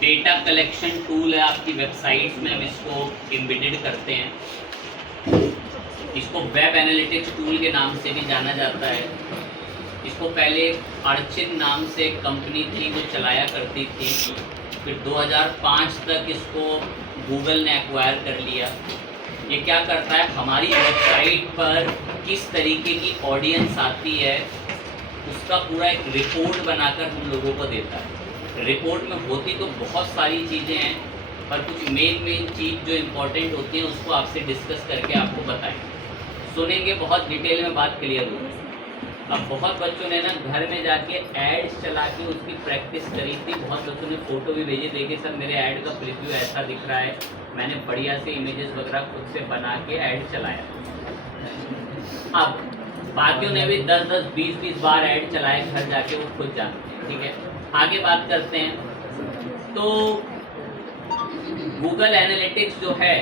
Data collection tool है आपकी websites में, हम इसको एम्बेडेड करते हैं। इसको वेब एनालिटिक्स टूल के नाम से भी जाना जाता है। इसको पहले अर्चिन नाम से एक कंपनी थी जो चलाया करती थी, फिर 2005 तक इसको गूगल ने एक्वायर कर लिया। ये क्या करता है, हमारी वेबसाइट पर किस तरीके की ऑडियंस आती है उसका पूरा एक रिपोर्ट बनाकर हम लोगों को देता है। रिपोर्ट में होती तो बहुत सारी चीज़ें हैं, पर कुछ मेन चीज़ जो इम्पोर्टेंट होती है उसको आपसे डिस्कस करके आपको बताएंगे। सुनेंगे, बहुत डिटेल में बात क्लियर होगी। अब बहुत बच्चों ने ना घर में जाके एड्स चला के उसकी प्रैक्टिस करी थी। बहुत बच्चों ने फ़ोटो भी भेजे, देखे सर मेरे ऐड का प्रीव्यू ऐसा दिख रहा है, मैंने बढ़िया से इमेजेस वगैरह खुद से बना के ऐड चलाया। अब बाकियों ने भी 10-10, 20-20 बार ऐड चलाए घर जाके, वो खुद जानते हैं। ठीक है, आगे बात करते हैं। तो गूगल एनालिटिक्स जो है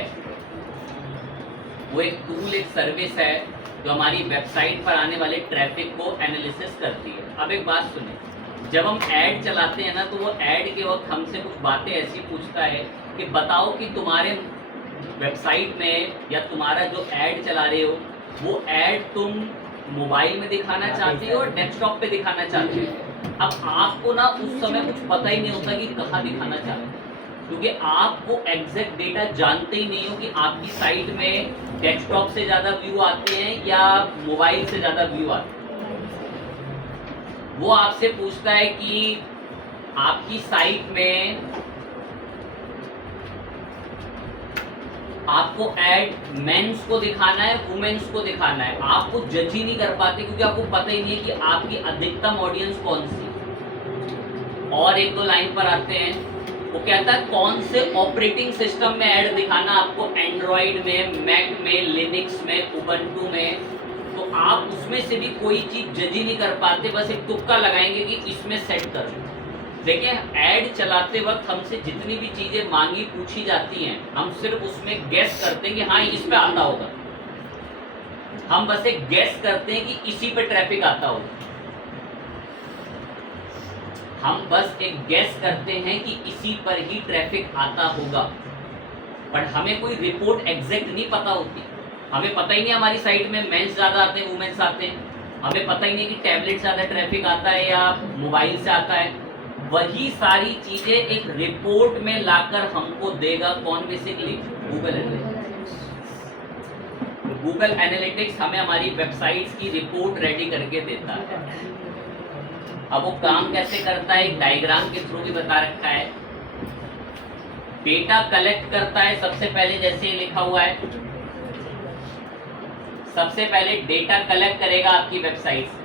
वो एक टूल, एक सर्विस है जो हमारी वेबसाइट पर आने वाले ट्रैफिक को एनालिसिस करती है। अब एक बात सुने, जब हम ऐड चलाते हैं ना तो वो ऐड के वक्त हमसे कुछ बातें ऐसी पूछता है कि बताओ कि तुम्हारे वेबसाइट में या तुम्हारा जो ऐड चला रहे हो वो ऐड तुम मोबाइल में दिखाना चाहते हो और डेस्कटॉप पे दिखाना चाहते हो। अब आपको ना उस समय कुछ पता ही नहीं होता कि कहाँ दिखाना चाहते हो, क्योंकि आप वो एग्जैक्ट डेटा जानते ही नहीं हो कि आपकी साइट में डेस्कटॉप से ज़्यादा व्यू आते हैं या मोबाइल से ज़्यादा व्यू आते हैं। वो आपसे पूछता है कि आपकी साइट में आपको ऐड मेंस को दिखाना है, वुमेन्स को दिखाना है। आप वो जज ही नहीं कर पाते क्योंकि आपको पता ही नहीं है कि आपकी अधिकतम ऑडियंस कौन सी। और एक दो लाइन पर आते हैं, वो कहता है कौन से ऑपरेटिंग सिस्टम में ऐड दिखाना आपको, एंड्रॉइड में, मैक में, लिनक्स में, उबंटू में। तो आप उसमें से भी कोई चीज जज ही नहीं कर पाते, बस एक तुक्का लगाएंगे कि इसमें सेट कर। देखिए, ऐड चलाते वक्त हमसे जितनी भी चीजें मांगी पूछी जाती हैं, हम सिर्फ उसमें गैस करते हैं कि हाँ इस पे आता होगा। हम बस एक गैस करते हैं कि इसी पे ट्रैफिक आता होगा। हम बस एक गैस करते हैं कि इसी पर ही ट्रैफिक आता होगा, पर हमें कोई रिपोर्ट एग्जैक्ट नहीं पता होती। हमें पता ही नहीं हमारी साइट में मेंस ज़्यादा आते हैं, वुमेन्स आते हैं। हमें पता ही नहीं कि टैबलेट से ज़्यादा ट्रैफिक आता है या मोबाइल से आता है। वही सारी चीज़ें एक रिपोर्ट में लाकर हमको देगा कौन, basically Google analytics. Google analytics हमें हमारी वेबसाइट्स की रिपोर्ट रेडी करके देता है। अब वो काम कैसे करता है, एक डायग्राम के थ्रू भी बता रखा है। डेटा कलेक्ट करता है, सबसे पहले जैसे लिखा हुआ है, सबसे पहले डेटा कलेक्ट करेगा आपकी वेबसाइट से,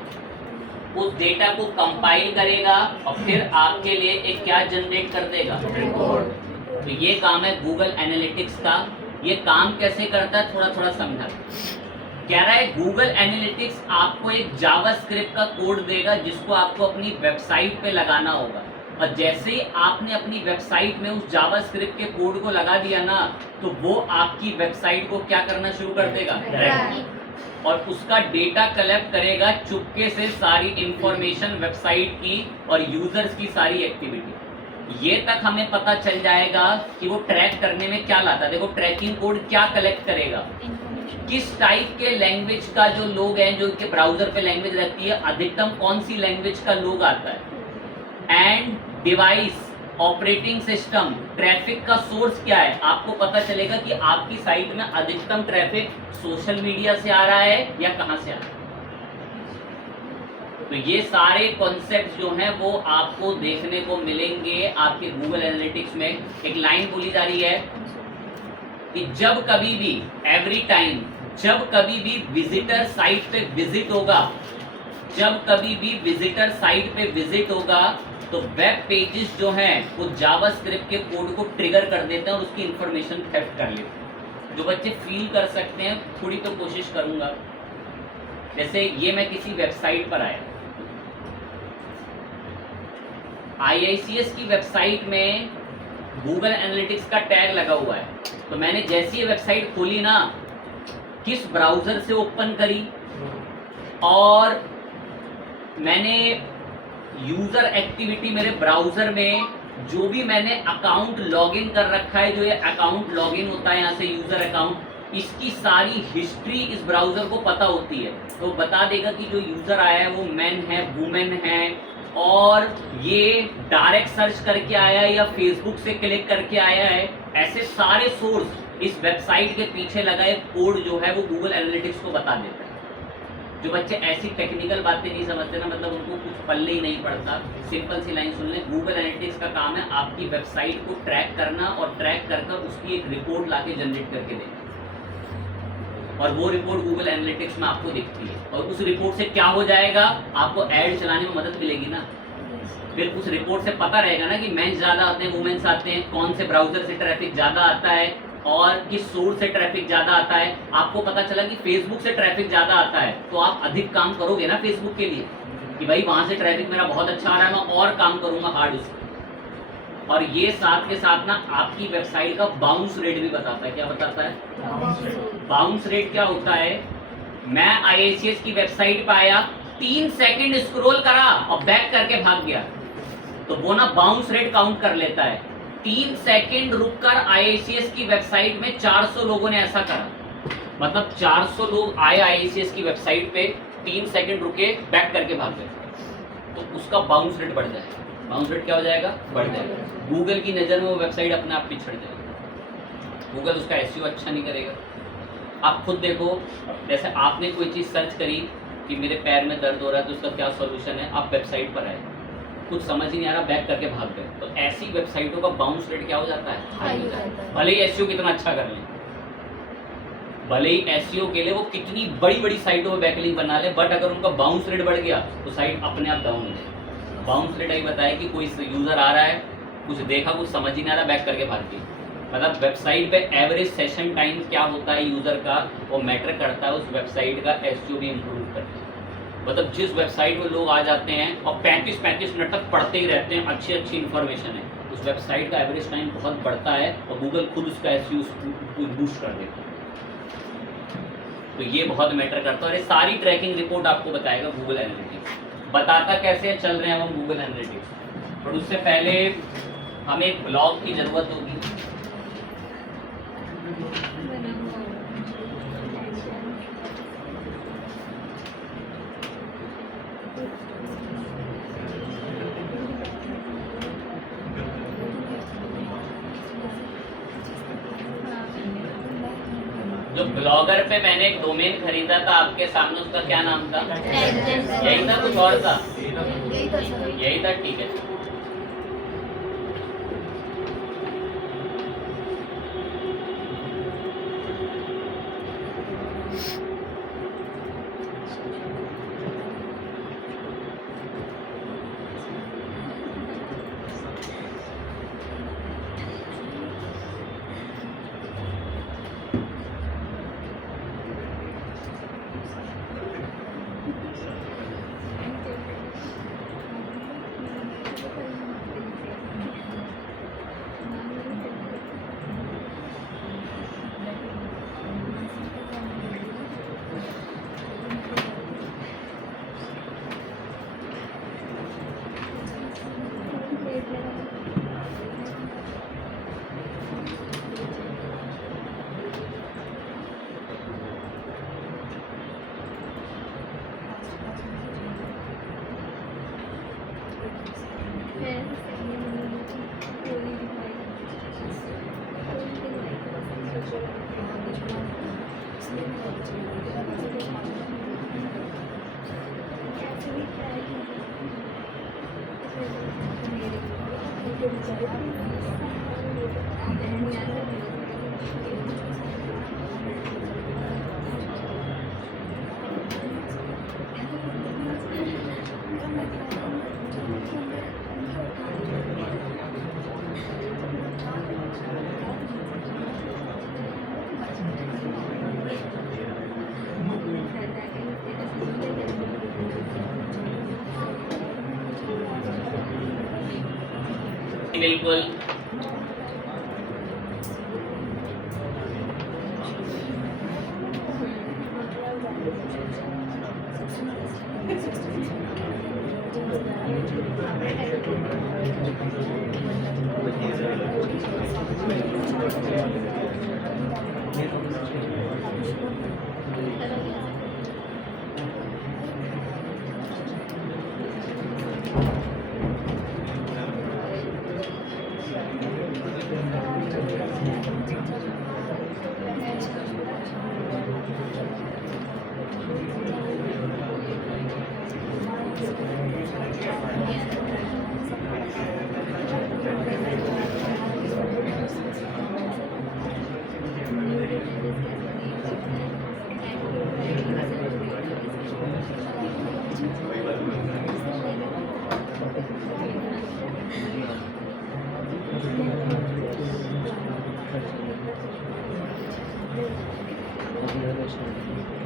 उस डेटा को कंपाइल करेगा और फिर आपके लिए एक क्या जनरेट कर देगा, रिपोर्ट। तो ये काम है गूगल एनालिटिक्स का। ये काम कैसे करता है थोड़ा थोड़ा समझा। कह रहा है गूगल एनालिटिक्स आपको एक जावास्क्रिप्ट का कोड देगा जिसको आपको अपनी वेबसाइट पे लगाना होगा, और जैसे ही आपने अपनी वेबसाइट में उस जावास्क्रिप्ट के कोड को लगा दिया ना, तो वो आपकी वेबसाइट को क्या करना शुरू कर देगा, और उसका डेटा कलेक्ट करेगा चुपके से, सारी इंफॉर्मेशन वेबसाइट की और यूजर्स की सारी एक्टिविटी। ये तक हमें पता चल जाएगा कि वो ट्रैक करने में क्या लाता है। देखो, ट्रैकिंग कोड क्या कलेक्ट करेगा, किस टाइप के लैंग्वेज का जो लोग हैं, जो इनके ब्राउजर पे लैंग्वेज रहती है, अधिकतम कौन सी लैंग्वेज का लोग आता है, and device, operating system, traffic का सोर्स क्या है। आपको पता चलेगा कि आपकी साइट में अधिकतम ट्रैफिक सोशल मीडिया से आ रहा है या कहां से आ रहा है। तो ये सारे कॉन्सेप्ट जो हैं वो आपको देखने को मिलेंगे आपके गूगल एनालिटिक्स में। एक लाइन बोली जा रही है कि जब कभी भी, एवरी टाइम, जब कभी भी विजिटर साइट पे विजिट होगा, जब कभी भी विजिटर साइट पे विजिट होगा, तो वेब पेजेस जो हैं वो जावास्क्रिप्ट के कोड को ट्रिगर कर देते हैं और उसकी इंफॉर्मेशन थेफ्ट कर लेते हैं। जो बच्चे फील कर सकते हैं, थोड़ी तो कोशिश करूंगा। जैसे ये मैं किसी वेबसाइट पर आया, IICS की वेबसाइट में गूगल एनालिटिक्स का टैग लगा हुआ है, तो मैंने जैसी ये वेबसाइट खोली ना, किस ब्राउजर से ओपन करी और मैंने यूजर एक्टिविटी मेरे ब्राउजर में जो भी मैंने अकाउंट लॉगिन कर रखा है, जो ये अकाउंट लॉगिन होता है यहाँ से यूजर अकाउंट, इसकी सारी हिस्ट्री इस ब्राउजर को पता होती है। तो बता देगा कि जो यूजर आया है वो मैन है, वुमेन है, और ये डायरेक्ट सर्च करके आया है या फेसबुक से क्लिक करके आया है। ऐसे सारे सोर्स इस वेबसाइट के पीछे लगा एक कोड जो है वो गूगल एनालिटिक्स को बता देता है। जो बच्चे ऐसी टेक्निकल बातें नहीं समझते ना, मतलब उनको कुछ पल्ले ही नहीं पड़ता, सिंपल सी लाइन सुन लें। गूगल एनालिटिक्स का काम है आपकी वेबसाइट को ट्रैक करना और ट्रैक कर उसकी एक रिपोर्ट लाके जनरेट करके देना, और वो रिपोर्ट गूगल एनालिटिक्स में आपको दिखती है। और उस रिपोर्ट से क्या हो जाएगा, आपको ऐड चलाने में मदद मिलेगी ना। फिर उस रिपोर्ट से पता रहेगा ना कि मेंस ज़्यादा आते हैं, वुमेन्स आते हैं, कौन से ब्राउजर से ट्रैफिक ज़्यादा आता है और किस सोर्स से ट्रैफिक ज़्यादा आता है। आपको पता चला कि फेसबुक से ट्रैफिक ज़्यादा आता है, तो आप अधिक काम करोगे ना फेसबुक के लिए, कि भाई वहाँ से ट्रैफिक मेरा बहुत अच्छा आ रहा है, मैं और काम करूँगा हार्ड उस। और ये साथ के साथ ना आपकी वेबसाइट का बाउंस रेट भी बताता है। क्या बताता है? बाउंस रेट क्या होता है? मैं IICS की वेबसाइट पे आया, 3 सेकंड स्क्रॉल करा और बैक करके भाग गया, तो वो ना बाउंस रेट काउंट कर लेता है। 3 सेकंड रुककर IICS की वेबसाइट में 400 लोगों ने ऐसा करा, मतलब 400 लोग आए IICS की वेबसाइट पे, 3 सेकंड रुके, बैक करके भाग गए, तो उसका बाउंस रेट बढ़ जाएगा। बाउंस रेट क्या हो जाएगा? बढ़ जाएगा। गूगल की नज़र में वो वेबसाइट अपने आप पिछड़ जाएगी। गूगल उसका SEO अच्छा नहीं करेगा। आप खुद देखो, जैसे आपने कोई चीज़ सर्च करी कि मेरे पैर में दर्द हो रहा है, तो उसका क्या सॉल्यूशन है, आप वेबसाइट पर आए, कुछ समझ ही नहीं आ रहा, बैक करके भाग गए, तो ऐसी वेबसाइटों का बाउंस रेट क्या हो जाता है? हाई हो जाता है। भले ही SEO कितना अच्छा कर लें, भले ही SEO के लिए वो कितनी बड़ी बड़ी साइटों में बैकलिंक बना ले, बट अगर उनका बाउंस रेट बढ़ गया तो साइट अपने आप डाउन हो जाएगी। बाउंस रेट यही बताया कि कोई यूज़र आ रहा है, कुछ देखा, कुछ समझ ही नहीं आ रहा, बैक करके भाग गया। मतलब वेबसाइट पे एवरेज सेशन टाइम क्या होता है यूज़र का, वो मैटर करता है, उस वेबसाइट का SEO भी इम्प्रूव करता है। मतलब जिस वेबसाइट में लोग आ जाते हैं और 35-35 मिनट तक पढ़ते ही रहते हैं, अच्छी अच्छी इन्फॉर्मेशन है, उस वेबसाइट का एवरेज टाइम बहुत बढ़ता है और गूगल खुद उसका SEO बूस्ट कर देता है। तो ये बहुत मैटर करता है और ये सारी ट्रैकिंग रिपोर्ट आपको बताएगा गूगल एनालिटिक्स। बताता कैसे चल रहे हैं हम गूगल एनालिटिक्स, पर उससे पहले हमें एक ब्लॉग की ज़रूरत होगी। जो ब्लॉगर पे मैंने एक डोमेन खरीदा था आपके सामने, उसका क्या नाम था? यही था, कुछ और था? यही था, ठीक है। बिल्कुल।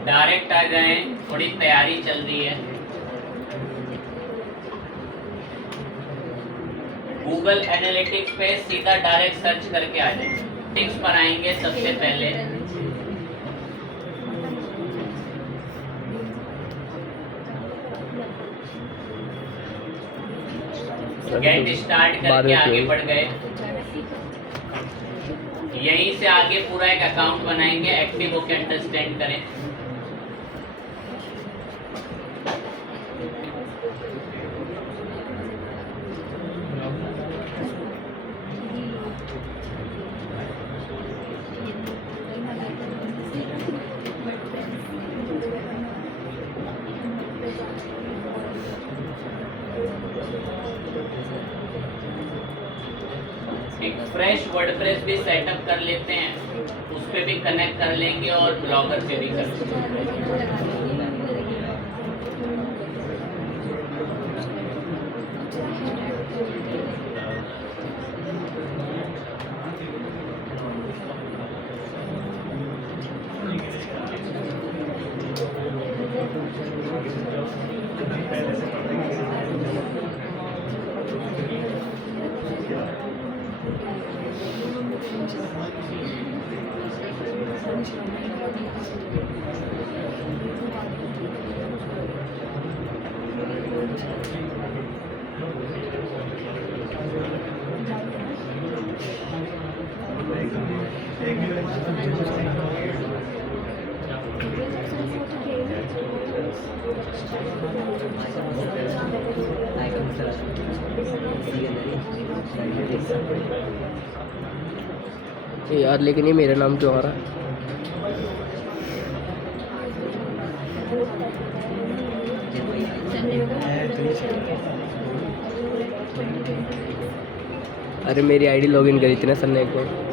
डायरेक्ट आ जाएं, थोड़ी तैयारी चल रही है। गूगल एनालिटिक्स पे सीधा डायरेक्ट सर्च करके आ जाएं। टिक्स पर आएंगे सबसे पहले। गेट स्टार्ट करके आगे बढ़ गए। यहीं से आगे पूरा एक अकाउंट बनाएंगे। एक्टिव होके अंडरस्टैंड करें। एक फ्रेश वर्डप्रेस भी सेटअप कर लेते हैं, उस पे भी कनेक्ट कर लेंगे और ब्लॉगर पे भी कर लेंगे। यार लेकिन ये मेरा नाम क्यों आ रहा है? अरे मेरी आईडी लॉगिन करी थी ना सर ने एक बार।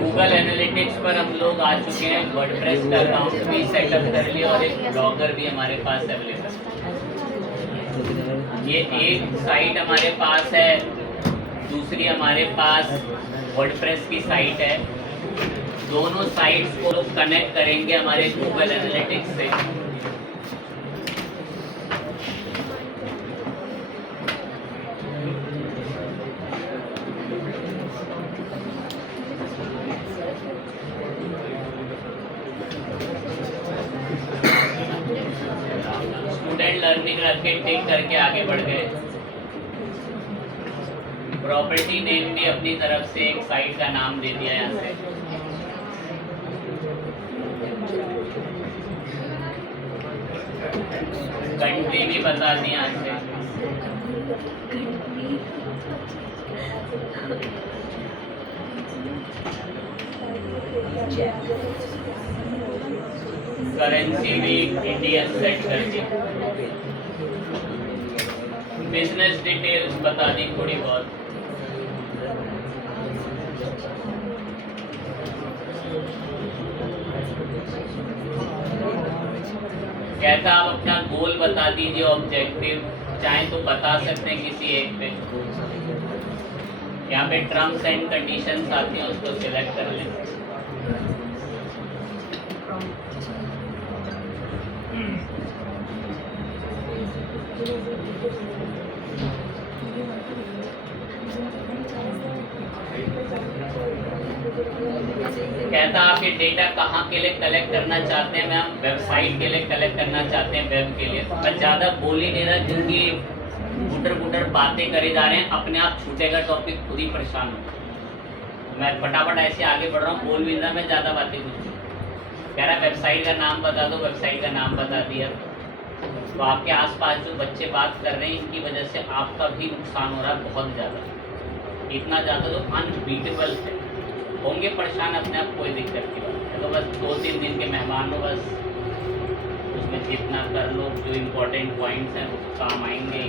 गूगल एनालिटिक्स पर हम लोग आ चुके हैं। वर्डप्रेस का अकाउंट भी सेटअप कर लिया और एक ब्लॉगर भी हमारे पास अवेलेबल है। ये एक साइट हमारे पास है, दूसरी हमारे पास वर्डप्रेस की साइट है। दोनों साइट्स को कनेक्ट करेंगे हमारे गूगल एनालिटिक्स से। स्टूडेंट लर्निंग रख के टिक करके आगे बढ़ गए। प्रॉपर्टी नेम भी अपनी तरफ से एक साइट का नाम दे दिया यहाँ से। कंट्री भी बता दी यहाँ से। करेंसी भी इंडियन सेट कर दी। बिजनेस डिटेल्स बता दी थोड़ी बहुत। कहता आप अपना गोल बता दीजिए, ऑब्जेक्टिव चाहे तो बता सकते हैं किसी एक पे। यहाँ पे टर्म्स एंड कंडीशंस आती हैं, उसको सिलेक्ट कर लें। कहता आप ये डेटा कहाँ के लिए कलेक्ट करना चाहते हैं? मैम वेबसाइट के लिए कलेक्ट करना चाहते हैं, वेब के लिए। मैं ज़्यादा बोल ही नहीं रहा क्योंकि गुटर बातें करे जा रहे हैं, अपने आप छूटेगा टॉपिक, खुद ही परेशान हो। मैं फटाफट ऐसे आगे बढ़ रहा हूँ, बोल भी रहा मैं ज़्यादा बातें कुछ। कह रहा वेबसाइट का नाम बता दो, वेबसाइट का नाम बता दिया। तो आपके आसपास जो बच्चे बात कर रहे हैं, इनकी वजह से आपका भी नुकसान हो रहा है बहुत ज़्यादा। इतना ज़्यादा तो अनबीटेबल है। होंगे परेशान अपने आप, कोई दिक्कत की बात है। तो बस 2-3 दिन के मेहमान हो, बस उसमें जितना कर लो, जो इम्पोर्टेंट पॉइंट्स हैं वो काम आएंगे।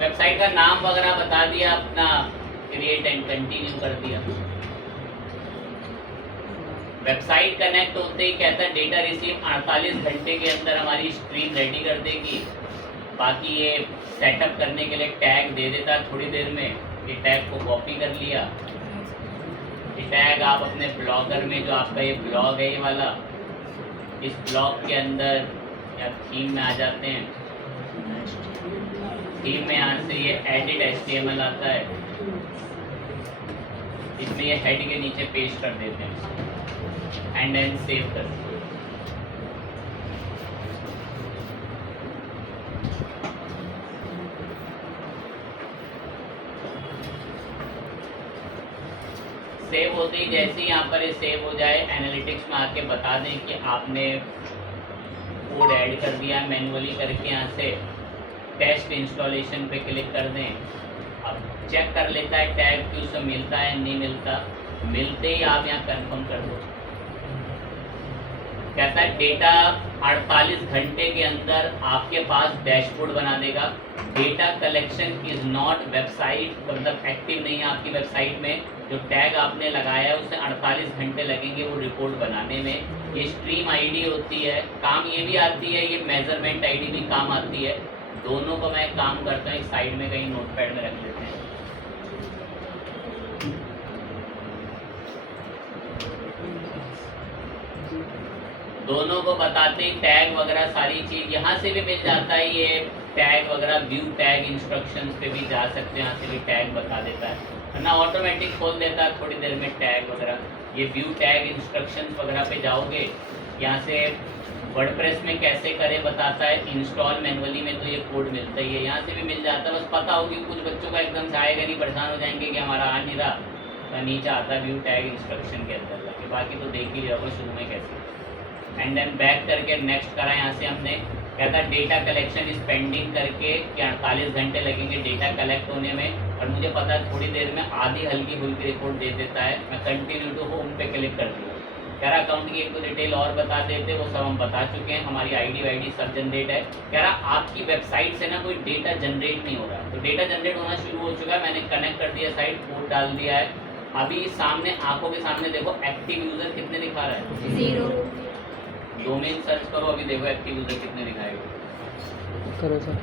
वेबसाइट का नाम वगैरह बता दिया, अपना क्रिएट एंड कंटिन्यू कर दिया। वेबसाइट कनेक्ट होते ही कहता है डेटा रिसीव 48 घंटे के अंदर हमारी स्क्रीन रेडी कर देगी। बाकी ये सेटअप करने के लिए टैग दे देता है थोड़ी देर में। ये टैग को कॉपी कर लिया। ये टैग आप अपने ब्लॉगर में, जो आपका ये ब्लॉग है ये वाला, इस ब्लॉग के अंदर या थीम में आ जाते हैं। थीम में यहाँ से ये एडिट HTML आता है, इसमें ये हेड के नीचे पेस्ट कर देते हैं एंड देन सेव कर देते हैं। सेव होते ही जैसे ही यहाँ पर ये सेव हो जाए, एनालिटिक्स में आके बता दें कि आपने कोड ऐड कर दिया मैन्युअली करके। यहाँ से टेस्ट इंस्टॉलेशन पे क्लिक कर दें। अब चेक कर लेता है टैग कि उसे मिलता है नहीं मिलता। मिलते ही आप यहाँ कंफर्म कर दो। कहता है डेटा 48 घंटे के अंदर आपके पास डैशबोर्ड बना देगा। Data collection is not website, मतलब एक्टिव नहीं है आपकी वेबसाइट में। जो टैग आपने लगाया है उससे 48 घंटे लगेंगे वो रिपोर्ट बनाने में। ये स्ट्रीम आईडी होती है, काम ये भी आती है, ये मेजरमेंट आईडी भी काम आती है। दोनों को मैं काम करता हूँ, एक साइड में कहीं नोटपैड में रख लेते हैं। दोनों को बताते ही टैग वगैरह सारी चीज़ यहाँ से भी मिल जाता है। ये टैग वगैरह व्यू टैग इंस्ट्रक्शंस पे भी जा सकते हैं, यहाँ से भी टैग बता देता है ना, ऑटोमेटिक खोल देता है थोड़ी देर में टैग वगैरह। ये व्यू टैग इंस्ट्रक्शंस वगैरह पे जाओगे, यहाँ से वर्डप्रेस में कैसे करें बताता है, इंस्टॉल मैनुअली में तो ये कोड मिलता ही है, यहाँ से भी मिल जाता है। बस पता होगी, कुछ बच्चों का एकदम से आएगा नहीं, परेशान हो जाएंगे कि हमारा आ नहीं रहा, तो नीचे आता है व्यू टैग इंस्ट्रक्शन के अंदर लगे। बाकी तो देख ही जाओगे शुरू में कैसे। एंड देन बैक करके नेक्स्ट करा, यहाँ से हमने कहता डेटा कलेक्शन इज पेंडिंग करके कि 48 घंटे लगेंगे डेटा कलेक्ट होने में। और मुझे पता है थोड़ी देर में आधी हल्की फुल्की रिपोर्ट दे देता है। मैं कंटिन्यू टू होम पे क्लिक कर दूँगा। कह रहा अकाउंट की एक तो डिटेल और बता देते, वो सब हम बता चुके हैं, हमारी आईडी वाईडी सब जनरेट है। कह रहा आपकी वेबसाइट से ना कोई डेटा जनरेट नहीं हो रहा, तो डेटा जनरेट होना शुरू हो चुका है। मैंने कनेक्ट कर दिया, साइट कोड डाल दिया है। अभी सामने आंखों के सामने देखो एक्टिव यूजर कितने दिखा रहा है, 0। डोमेन सर्च करो, अभी देखो एक्टिव यूजर कितने दिखाएगा। करो सर।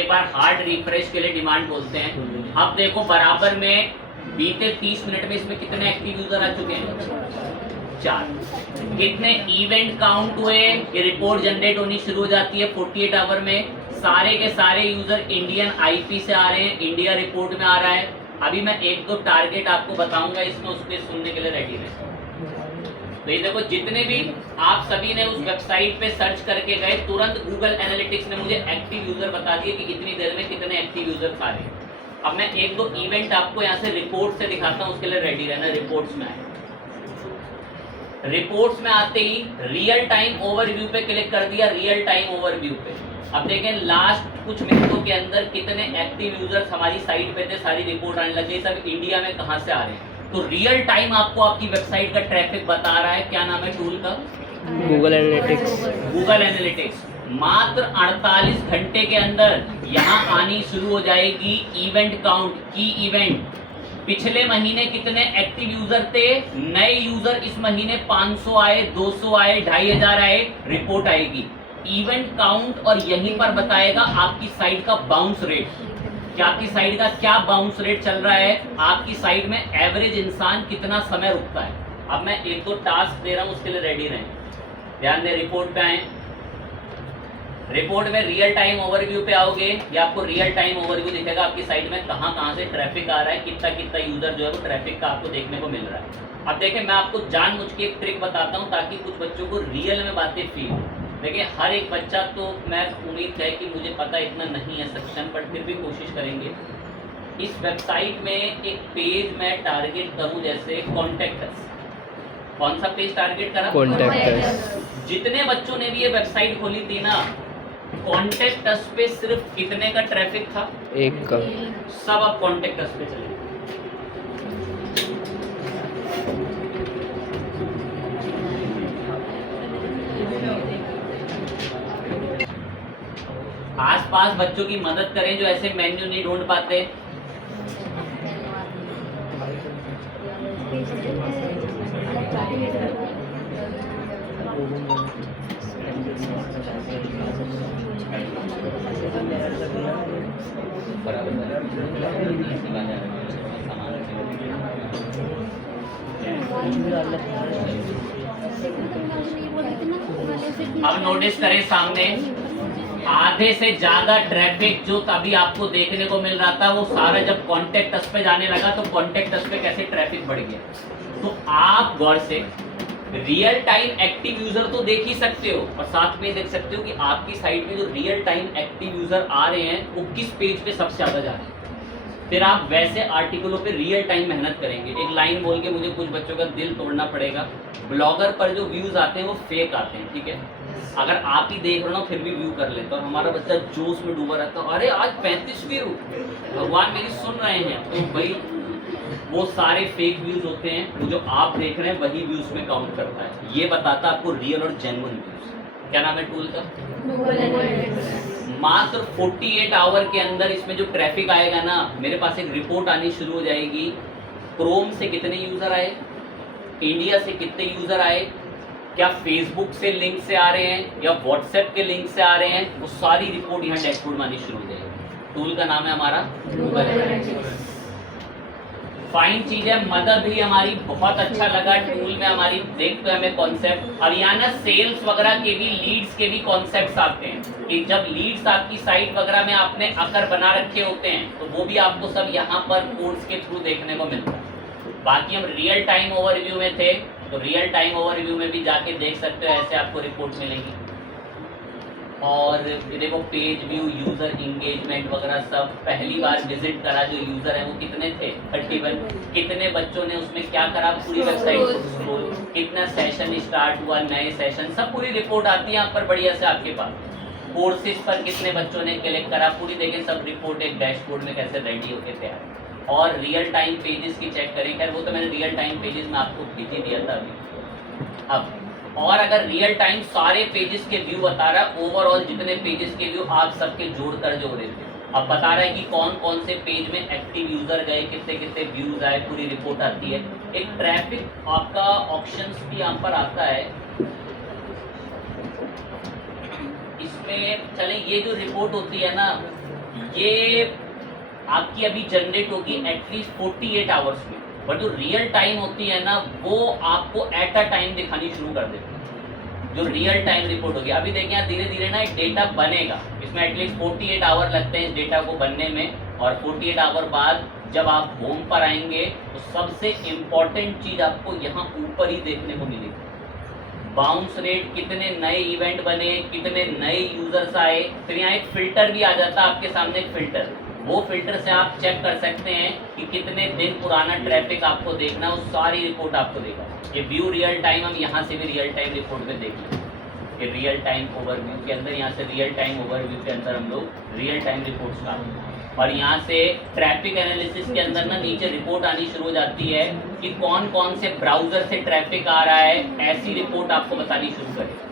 एक बार हार्ड रिफ्रेश के लिए डिमांड बोलते हैं। अब देखो बराबर में बीते 30 मिनट में इसमें कितने एक्टिव यूजर आ चुके हैं, 4। कितने इवेंट काउंट हुए, ये रिपोर्ट जनरेट होनी शुरू हो जाती है 48 आवर में। सारे के सारे यूजर इंडियन आईपी से आ रहे हैं, इंडिया रिपोर्ट में आ रहा है। अभी मैं एक दो टारगेट आपको बताऊंगा इसमें, उसके सुनने के लिए रेडी रहें। तो ये देखो जितने भी आप सभी ने उस वेबसाइट पे सर्च करके गए, तुरंत गूगल एनालिटिक्स ने मुझे एक्टिव यूजर बता दिए कि इतनी देर में कितने एक्टिव यूजर आ रहे हैं। अब मैं एक दो इवेंट आपको यहाँ से रिपोर्ट से दिखाता हूँ, उसके लिए रेडी रहना। रिपोर्ट्स में आए, रिपोर्ट्स में आते ही रियल टाइम ओवरव्यू पे क्लिक कर दिया, रियल टाइम ओवरव्यू पे। अब देखें लास्ट कुछ मिनटों के अंदर कितने एक्टिव यूजर्स हमारी साइट पे थे, सारी रिपोर्ट आने लग गई, सब इंडिया में कहाँ से आ रहे हैं। तो रियल टाइम आपको आपकी वेबसाइट का ट्रैफिक बता रहा है। क्या नाम है टूल का, गूगल एनालिटिक्स। Google analytics. मात्र 48 घंटे के अंदर यहाँ आनी शुरू हो जाएगी इवेंट काउंट की इवेंट। पिछले महीने कितने एक्टिव यूजर थे, नए यूजर इस महीने 500 आए, 200 आए, 2500 आए, रिपोर्ट आएगी इवेंट काउंट। और यहीं पर बताएगा आपकी साइट का बाउंस रेट, क्या आपकी साइट का क्या बाउंस रेट चल रहा है, आपकी साइट में एवरेज इंसान कितना समय रुकता है। अब मैं एक दो टास्क दे रहा हूं, उसके लिए रेडी रहें। ध्यान दें, रिपोर्ट पे आए, रिपोर्ट में रियल टाइम ओवरव्यू पे आओगे, या आपको रियल टाइम ओवरव्यू दिखेगा आपकी साइट में कहां से ट्रैफिक आ रहा है, कितना कितना यूजर जो है वो ट्रैफिक का आपको देखने को मिल रहा है। अब देखें मैं आपको जानबूझ के एक ट्रिक बताता हूं ताकि कुछ बच्चों को रियल में बातें फील हो। देखिए हर एक बच्चा, तो मैं उम्मीद है कि मुझे पता इतना नहीं है सक्षम, पर फिर भी कोशिश करेंगे। इस वेबसाइट में एक पेज मैं टारगेट करूं, जैसे कॉन्टेक्ट अस। कौन सा पेज टारगेट करा, कॉन्टेक्ट अस। जितने बच्चों ने भी ये वेबसाइट खोली थी ना, कॉन्टेक्ट अस पे सिर्फ कितने का ट्रैफिक था, 1 का। सब अब कॉन्टेक्ट अस पे चले। आसपास बच्चों की मदद करें जो ऐसे मेन्यू नहीं ढूंढ पाते। अब नोटिस करें सामने आधे से ज्यादा ट्रैफिक जो तभी आपको देखने को मिल रहा था, वो सारा जब कॉन्टेक्ट अस पे जाने लगा तो कॉन्टेक्ट अस पे कैसे ट्रैफिक बढ़ गया। तो आप गौर से रियल टाइम एक्टिव यूजर तो देख ही सकते हो, और साथ में देख सकते हो कि आपकी साइट में जो रियल टाइम एक्टिव यूजर आ रहे हैं वो किस पेज पे सबसे ज्यादा जा रहे हैं। फिर आप वैसे आर्टिकलों पे रियल टाइम मेहनत करेंगे। एक लाइन बोल के मुझे कुछ बच्चों का दिल तोड़ना पड़ेगा, ब्लॉगर पर जो व्यूज आते हैं वो फेक आते हैं, ठीक है। अगर आप ही देख रहे हो फिर भी व्यू कर लेते हो, और हमारा बच्चा जोश में डूबा रहता है, अरे आज 35 व्यू, भगवान मेरी सुन रहे हैं। तो भाई वो सारे फेक व्यूज होते हैं, वो जो आप देख रहे हैं वही व्यूज में काउंट करता है। ये बताता है आपको रियल और जेन्युइन व्यूज। क्या नाम है टूल का, मात्र 48 आवर के अंदर इसमें जो ट्रैफिक आएगा ना, मेरे पास एक रिपोर्ट आनी शुरू हो जाएगी। क्रोम से कितने यूजर आए, इंडिया से कितने यूजर आए, क्या फेसबुक से लिंक से आ रहे हैं या व्हाट्सएप के लिंक से आ रहे हैं, वो सारी रिपोर्ट यहाँ डैशबोर्ड में आनी शुरू हो जाएगी। टूल का नाम है हमारा गूगल एनालिटिक्स। फाइन चीज है, मदद भी हमारी बहुत अच्छा लगा टूल में हमारी। देखते हैं हमें कॉन्सेप्ट, अब यहाँ ना सेल्स वगैरह के भी, लीड्स के भी कॉन्सेप्ट्स आते हैं कि जब लीड्स आपकी साइट वगैरह में आपने अकर बना रखे होते हैं तो वो भी आपको सब यहाँ पर कोड्स के थ्रू देखने को मिलता है। बाकी हम रियल टाइम ओवरव्यू में थे, तो रियल टाइम ओवरव्यू में भी जाके देख सकते हो, ऐसे आपको रिपोर्ट मिलेंगी। और देखो पेज व्यू, यूजर इंगेजमेंट वगैरह सब, पहली बार विजिट करा जो यूजर है वो कितने थे 31, कितने बच्चों ने उसमें क्या करा, पूरी वेबसाइट को स्क्रॉल, कितना सेशन स्टार्ट हुआ, नए सेशन, सब पूरी रिपोर्ट आती है यहाँ पर बढ़िया से आपके पास। कोर्सेज पर कितने बच्चों ने क्लिक करा, पूरी देखें सब रिपोर्ट एक डैशबोर्ड में कैसे रेडी होके तैयार। और रियल टाइम पेजेस की चेक करें, खैर वो तो मैंने रियल टाइम पेजेस में आपको भेज ही दिया था अभी। अब और अगर रियल टाइम सारे पेजेस के व्यू बता रहा है, ओवरऑल जितने पेजेस के व्यू आप सबके जोड़कर जो रहे थे, अब बता रहा है कि कौन कौन से पेज में एक्टिव यूजर गए, कितने कितने व्यूज आए, पूरी रिपोर्ट आती है। एक ट्रैफिक आपका ऑप्शंस भी यहाँ पर आता है। इसमें चले, ये जो रिपोर्ट होती है ना, ये आपकी अभी जनरेट होगी एटलीस्ट 48 आवर्स में, बट जो रियल टाइम होती है ना वो आपको एट अ टाइम दिखानी शुरू कर देती है। जो रियल टाइम रिपोर्ट होगी, अभी देखिए यहाँ धीरे धीरे ना एक डेटा बनेगा, इसमें एटलीस्ट 48 आवर लगते हैं इस डेटा को बनने में। और 48 आवर बाद जब आप होम पर आएंगे तो सबसे इम्पॉर्टेंट चीज आपको यहाँ ऊपर ही देखने को मिलेगी। बाउंस रेट, कितने नए इवेंट बने, कितने नए यूजर्स आए। फिर यहाँ एक फिल्टर भी आ जाता है आपके सामने, एक फिल्टर, वो फिल्टर से आप चेक कर सकते हैं कि कितने दिन पुराना ट्रैफिक आपको देखना है, वो सारी रिपोर्ट आपको देगा। ये व्यू रियल टाइम, हम यहाँ से भी रियल टाइम रिपोर्ट में देख लें कि रियल टाइम ओवरव्यू के अंदर, यहाँ से रियल टाइम ओवरव्यू के अंदर हम लोग रियल टाइम रिपोर्ट्स का, और यहाँ से ट्रैफिक एनालिसिस के अंदर ना नीचे रिपोर्ट आनी शुरू हो जाती है कि कौन कौन से ब्राउजर से ट्रैफिक आ रहा है, ऐसी रिपोर्ट आपको बतानी शुरू करें।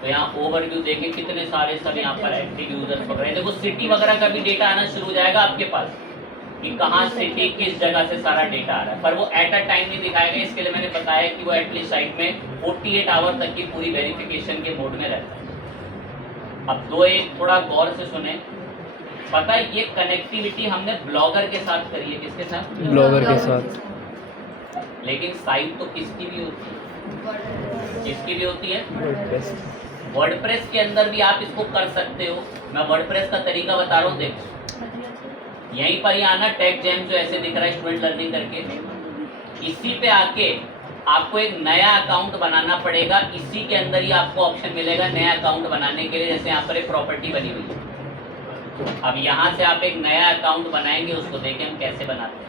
तो यहाँ ओवरव्यू देखें कितने सारे सब यहाँ पर एक्टिव यूजर्स वगैरह, देखो सिटी वगैरह का भी डेटा आना शुरू हो जाएगा आपके पास कि कहाँ सिटी किस जगह से सारा डेटा आ रहा है, पर वो एट अ टाइम नहीं दिखाएगा। इसके लिए मैंने बताया कि वो एटलीस्ट साइट में 48 आवर तक की पूरी वेरिफिकेशन के मोड में रहता है। अब दो एक थोड़ा गौर से सुने, पता है ये कनेक्टिविटी हमने ब्लॉगर के साथ करी है, किसके साथ, ब्लॉगर के साथ। लेकिन साइट तो किसकी भी होती है, किसकी भी होती है, वर्डप्रेस। वर्डप्रेस के अंदर भी आप इसको कर सकते हो। मैं वर्डप्रेस का तरीका बता रहा हूँ, देखो यहीं पर ही आना, टेक जैम जो ऐसे दिख रहा है स्टूडेंट लर्निंग करके, इसी पे आके आपको एक नया अकाउंट बनाना पड़ेगा। इसी के अंदर ही आपको ऑप्शन मिलेगा नया अकाउंट बनाने के लिए। जैसे यहाँ पर एक प्रॉपर्टी बनी हुई है, अब यहाँ से आप एक नया अकाउंट बनाएंगे, उसको देखें हम कैसे बनाते हैं।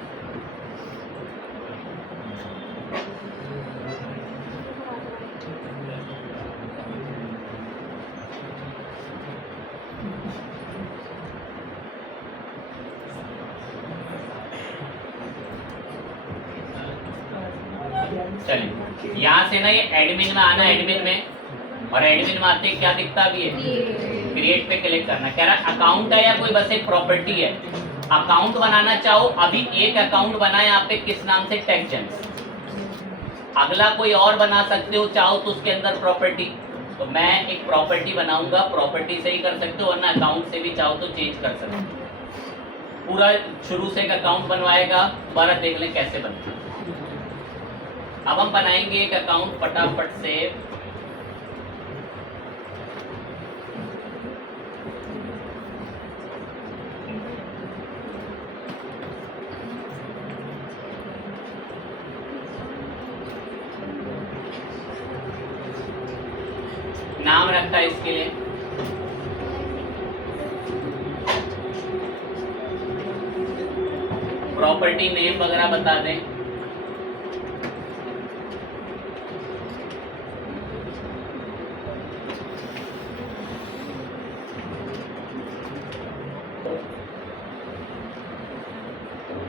चलिए यहाँ से ना ये एडमिन में आना, एडमिन में, और एडमिन में आते क्या दिखता भी है, क्रिएट पे क्लिक करना। कह रहा अकाउंट है या कोई बस एक प्रॉपर्टी है। अकाउंट बनाना चाहो, अभी एक अकाउंट बना यहाँ पे, किस नाम से, टेकजेम्स। अगला कोई और बना सकते हो चाहो तो उसके अंदर प्रॉपर्टी, तो मैं एक प्रॉपर्टी बनाऊंगा, प्रॉपर्टी से ही कर सकते हो, वरना अकाउंट से भी चाहो तो चेंज कर सकते हो। पूरा शुरू से एक अकाउंट बनवाएगा, दोबारा देख लें कैसे बनता है। अब हम बनाएंगे एक अकाउंट फटाफट से। नाम रखता है इसके लिए, प्रॉपर्टी नेम वगैरह बता दें।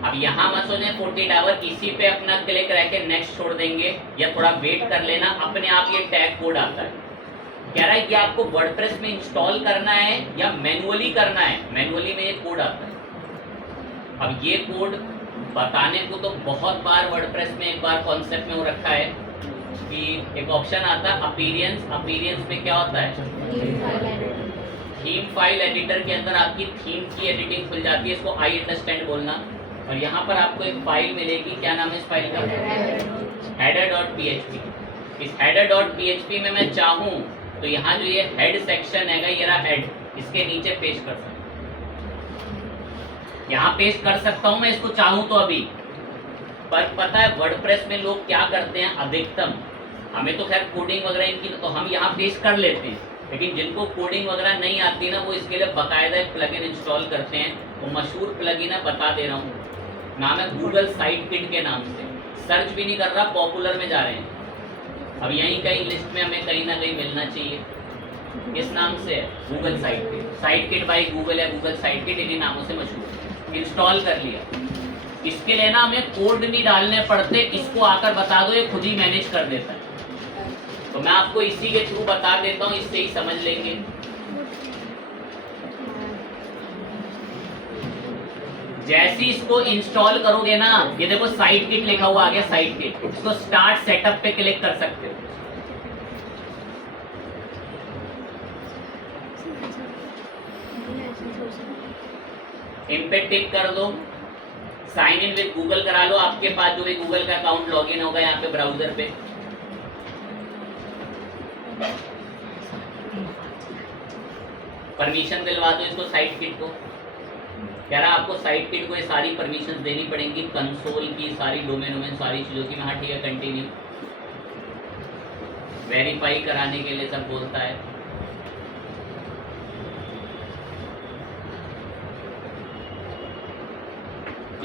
अब यहाँ मत सोचे 48 आवर, इसी पे अपना क्लिक रह के नेक्स्ट छोड़ देंगे, या थोड़ा वेट कर लेना, अपने आप ये टैग कोड आता है। कह रहा है कि आपको वर्डप्रेस में इंस्टॉल करना है या मैनुअली करना है। मैनुअली में ये कोड आता है। अब ये कोड बताने को तो बहुत बार वर्डप्रेस में एक बार कॉन्सेप्ट में हो रखा है कि एक ऑप्शन आता है अपीयरेंस। अपीयरेंस में क्या होता है? थीम फाइल एडिटर के अंदर आपकी थीम की एडिटिंग खुल जाती है। इसको आई अंडरस्टैंड बोलना। और यहाँ पर आपको एक फाइल मिलेगी, क्या नाम है इस फाइल का? header.php। इस header.php में मैं चाहूँ तो यहाँ जो ये हेड सेक्शन है, ये रहा हेड, इसके नीचे पेस्ट कर सकता हूँ। यहाँ पेस्ट कर सकता हूँ मैं इसको चाहूँ तो अभी। पर पता है वर्डप्रेस में लोग क्या करते हैं अधिकतम, हमें तो खैर कोडिंग वगैरह इनकी तो हम यहाँ पेस्ट कर लेते हैं, लेकिन जिनको कोडिंग वगैरह नहीं आती ना, वो इसके लिए बाकायदा एक प्लगइन इंस्टॉल करते हैं। वो मशहूर प्लगइन है, बता दे रहा हूँ, नाम है गूगल साइट किट के नाम से। सर्च भी नहीं कर रहा, पॉपुलर में जा रहे हैं। अब यहीं कहीं लिस्ट में हमें कहीं ना कहीं मिलना चाहिए। इस नाम से है Google site kit. Site kit by Google है, गूगल साइट किट, इन्हीं नामों से मशहूर। इंस्टॉल कर लिया। इसके लिए ना हमें कोड नहीं डालने पड़ते, इसको आकर बता दो, ये खुद ही मैनेज कर देता है। तो मैं आपको इसी के थ्रू बता देता हूँ, इससे ही समझ लेंगे। जैसे इसको इंस्टॉल करोगे ना, ये देखो साइट किट लिखा हुआ आ गया, साइट किट। इसको स्टार्ट सेटअप पे क्लिक कर सकते हो। इन पे टिक कर दो, साइन इन विद गूगल करा लो। आपके पास जो भी गूगल का अकाउंट लॉगिन होगा यहाँ पे ब्राउजर पे, परमिशन दिलवा दो इसको साइट किट को। कह रहा आपको साइट किट को ये सारी परमिशन देनी पड़ेंगी, कंसोल की सारी, डोमेन वोमेन सारी चीजों की। हाँ ठीक है, कंटिन्यू। वेरीफाई कराने के लिए सब बोलता है।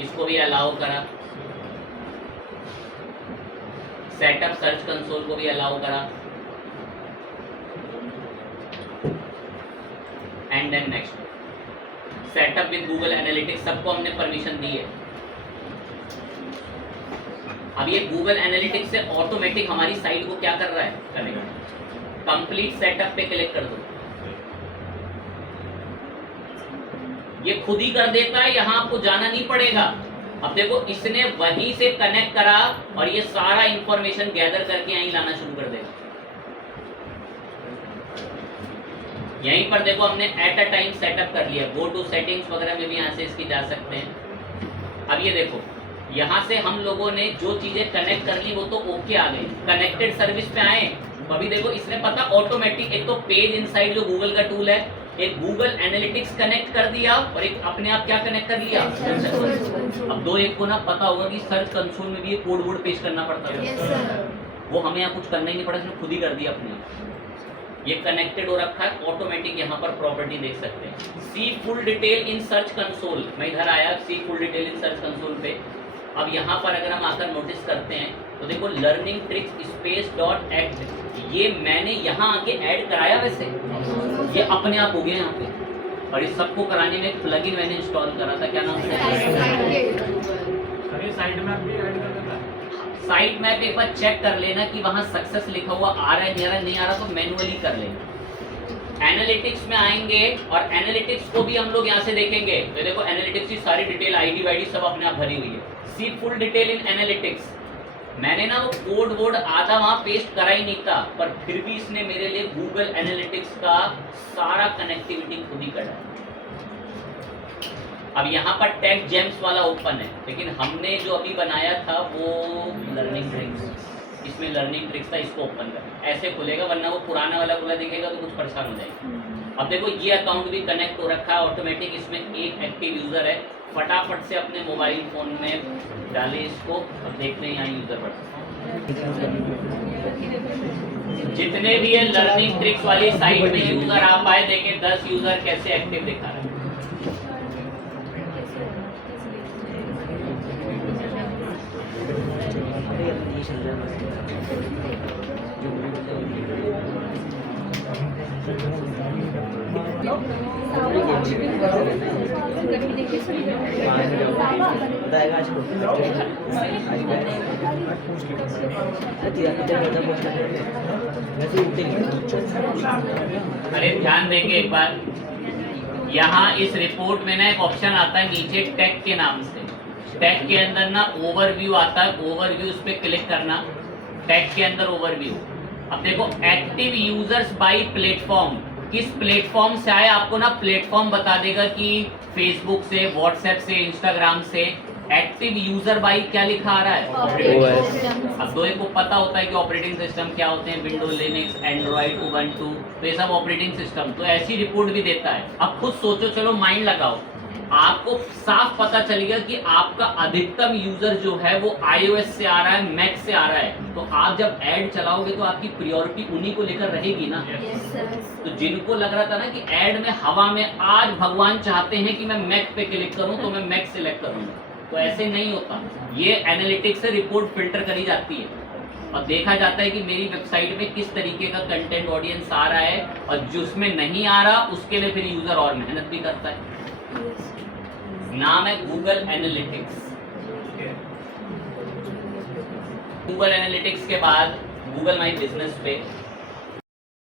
इसको भी अलाउ करा। सेटअप सर्च कंसोल को भी अलाउ करा। And then next setup with Google Analytics, सबको हमने परमिशन दी है। अब ये गूगल एनालिटिक्स से ऑटोमेटिक हमारी साइट को क्या कर रहा है, करेगा। कंप्लीट सेटअप पे क्लिक कर दो, ये खुद ही कर देता है, यहां आपको जाना नहीं पड़ेगा। अब देखो इसने वहीं से कनेक्ट करा और ये सारा इंफॉर्मेशन गैदर करके यहीं लाना शुरू कर देगा। यहीं पर देखो हमने एट अ टाइम सेटअप कर लिया। गो टू सेटिंग्स वगैरह में भी यहाँ से इसकी जा सकते हैं। अब ये देखो यहाँ से हम लोगों ने जो चीजें कनेक्ट कर ली वो तो ओके आ गई। कनेक्टेड सर्विस पे आए, अभी देखो इसने पता ऑटोमेटिक एक तो पेज इनसाइड जो गूगल का टूल है, एक गूगल एनालिटिक्स कनेक्ट कर दिया और एक अपने आप क्या कनेक्ट कर लिया। अब दो एक को ना पता होगा कि सर्च कंसोल में भी ये कोड वोड पेश करना पड़ता है। वो हमें यहाँ कुछ करना ही नहीं पड़ा, इसने खुद ही कर दिया अपने आप। ये कनेक्टेड हो रखा है, ऑटोमेटिक यहाँ पर प्रॉपर्टी देख सकते हैं। See full detail in search console, मैं इधर आया see full detail in search console पे। अब यहाँ पर अगर हम आकर नोटिस करते हैं तो देखो learning tricks space dot act, ये मैंने यहाँ आके ऐड कराया, वैसे ये अपने आप हो गया यहाँ पे। और इस सबको कराने में एक प्लगइन मैंने इंस्टॉल करा था, क्या नाम है, साइट मैप भी ऐड कर देता है। साइट मैप एक बार चेक कर लेना कि वहाँ सक्सेस लिखा हुआ आ रहा है, नहीं आ रहा तो मैनुअली कर लेना। एनालिटिक्स में आएंगे और एनालिटिक्स को भी हम लोग यहाँ से देखेंगे तो देखो एनालिटिक्स की सारी डिटेल आईडी वाईडी सब अपने आप भरी हुई है। सी फुल डिटेल इन एनालिटिक्स, मैंने ना वो कोड वोड आधा वहाँ पेस्ट करा ही नहीं था, पर फिर भी इसने मेरे लिए गूगल एनालिटिक्स का सारा कनेक्टिविटी खुद ही करा। अब यहाँ पर टेक जेम्स वाला ओपन है, लेकिन हमने जो अभी बनाया था वो लर्निंग ट्रिक्स, इसमें लर्निंग ट्रिक्स था, इसको ओपन कर ऐसे खुलेगा, वरना वो पुराना वाला खुला दिखेगा तो कुछ परेशान हो जाएगा। अब देखो ये अकाउंट भी कनेक्ट हो रखा है ऑटोमेटिक, इसमें एक एक्टिव यूजर है। फटाफट से अपने मोबाइल फोन में डाले इसको, अब देखते हैं यहाँ यूजर बढ़। जितने भी ये लर्निंग ट्रिक्स वाली साइट में यूजर आ पाए, देखें 10 यूजर कैसे एक्टिव दिखा रहे हैं। बताएगा आज अरे ध्यान देंगे एक बार, यहाँ इस रिपोर्ट में ना एक ऑप्शन आता है नीचे टैग के नाम से। टैग के अंदर ना ओवरव्यू आता है, ओवरव्यू उस पर क्लिक करना, टैग के अंदर ओवरव्यू। अब देखो एक्टिव यूजर्स बाय प्लेटफॉर्म, किस प्लेटफॉर्म से आए आपको ना प्लेटफॉर्म बता देगा कि फेसबुक से, व्हाट्सएप से, इंस्टाग्राम से। एक्टिव यूजर बाय क्या लिखा आ रहा है? OS। अब दो को पता होता है कि ऑपरेटिंग सिस्टम क्या होते हैं, विंडो, लिनक्स, एंड्रॉइड, उबंटू, तो ये सब ऑपरेटिंग सिस्टम। तो ऐसी रिपोर्ट भी देता है। अब खुद सोचो, चलो माइंड लगाओ, आपको साफ पता चल गया कि आपका अधिकतम यूजर जो है वो iOS से आ रहा है, मैक से आ रहा है। तो आप जब ऐड चलाओगे तो आपकी प्रायोरिटी उन्हीं को लेकर रहेगी ना। तो जिनको लग रहा था ना कि ऐड में हवा में, आज भगवान चाहते हैं कि मैं मैक पे क्लिक करूं तो मैं मैक सिलेक्ट करूंगा, तो ऐसे नहीं होता। ये एनालिटिक्स से रिपोर्ट फिल्टर करी जाती है और देखा जाता है कि मेरी वेबसाइट में किस तरीके का कंटेंट ऑडियंस आ रहा है, और जिसमें नहीं आ रहा उसके लिए फिर यूजर और मेहनत भी करता है। नाम है गूगल एनालिटिक्स। गूगल एनालिटिक्स के बाद गूगल माई बिजनेस पे